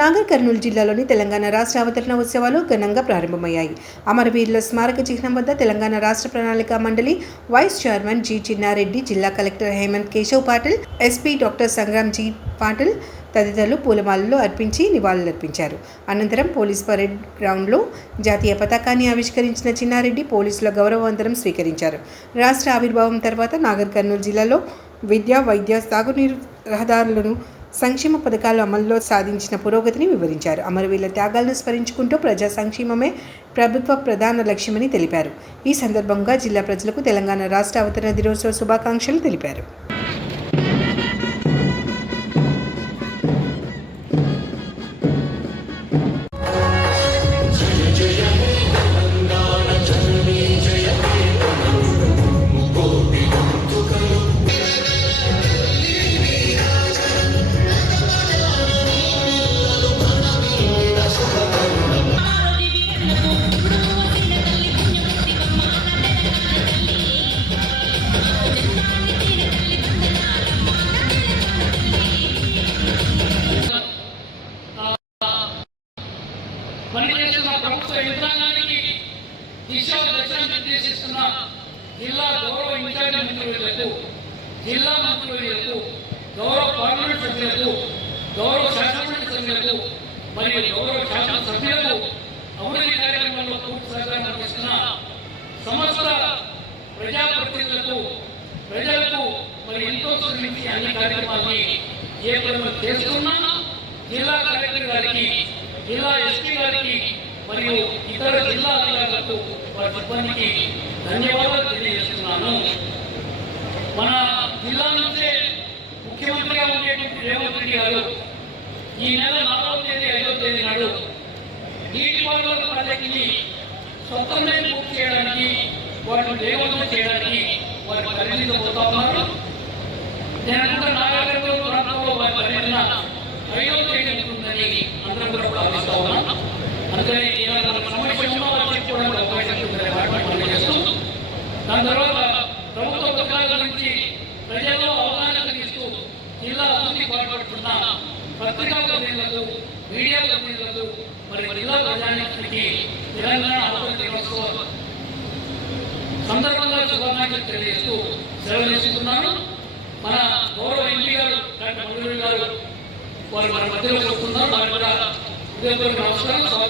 నాగర్ కర్నూలు జిల్లాలోని తెలంగాణ రాష్ట్ర అవతరణ ఉత్సవాలు ఘనంగా ప్రారంభమయ్యాయి. అమరవీరుల స్మారక చిహ్నం వద్ద తెలంగాణ రాష్ట్ర ప్రణాళిక మండలి వైస్ చైర్మన్ జి చిన్నారెడ్డి, జిల్లా collector Hemanth Keshav Patil, SP doctor Sangram G Patil తదితరులు పూలమాలలు అర్పించి నివాళులర్పించారు. అనంతరం పోలీస్ పరేడ్ గ్రౌండ్లో జాతీయ పతాకాన్ని ఆవిష్కరించిన చిన్నారెడ్డి పోలీసుల గౌరవవందనం స్వీకరించారు. రాష్ట్ర ఆవిర్భావం తర్వాత నాగర్ కర్నూలు జిల్లాలో విద్య, వైద్య, సాగునీరు, రహదారులను, సంక్షేమ పథకాల అమలులో సాధించిన పురోగతిని వివరించారు. అమరవీరుల త్యాగాలను స్మరించుకుంటూ ప్రజా సంక్షేమమే ప్రభుత్వ ప్రధాన లక్ష్యమని తెలిపారు. ఈ సందర్భంగా జిల్లా ప్రజలకు తెలంగాణ రాష్ట్ర అవతరణ దినోత్సవ శుభాకాంక్షలు తెలిపారు. పనిచేస్తున్న ప్రభుత్వ యంత్రాంగానికి దిశాదర్శనం నిర్దేశిస్తున్న జిల్లా గౌరవ ఇన్ఛార్జి మంత్రులకు, జిల్లా మంత్రులకు, గౌరవ పార్లమెంట్ సభ్యులకు, గౌరవ శాసనమండలి సభ్యులకు మరియు గౌరవ శాసన సభ్యులకు అభివృద్ధి కార్యక్రమంలో పూర్తి సహకారం అందిస్తున్న సమస్త ప్రజాప్రతినిధులకు, ప్రజలకు మరి ఎంతో శ్రమించి అన్ని కార్యక్రమాలని ఏ పనులు చేస్తున్నా జిల్లా కలెక్టర్ గారికి, జిల్లా ఎస్పీ గారికి మరియు ఇతర జిల్లా అధికారులకు, వారి సిబ్బందికి ధన్యవాదాలు తెలియజేస్తున్నాను. మన జిల్లా నుంచే ముఖ్యమంత్రిగా ఉండేటువంటి రేవంత్ రెడ్డి గారు ఈ నెల 4వ తేదీ 5వ తేదీ నాడు నీటిపారుదల ప్రాజెక్టుని స్వతంత్రంగా పూర్తి చేయడానికి, వాటిని వేగవంతం చేయడానికి వారి పరిగణించబోతా ఉన్నారు. నేను అనుకుంటున్న నాగరికత ప్రాంతంలో వారి పరిగణన 5వ తేదీ ఉంటుందని అందరం కూడా భావిస్తా ఉన్నాం. అందుకని సమస్య చెప్పుకోవడానికి అవకాశం చేస్తూ దాని తర్వాత ప్రభుత్వ పథకాల గురించి ప్రజల్లో అవగాహన కలిగిస్తూ జిల్లా అభివృద్ధి పాటుపడుతున్న పత్రికా ప్రతినిధులకు, మీడియా ప్రతినిధులకు మరి జిల్లా ప్రజానికి తెలంగాణ అవతరణ దినోత్సవ సందర్భంగా శుభాకాంక్షలు తెలియజేస్తూ సెలవు తీసుకున్నాను. మన గౌరవ ఎంపీ గారు డాక్టర్ మంజూరి గారు వారు మన మధ్యలో వస్తున్నారు. వారు కూడా ఉదయపూర్వక నమస్కారం.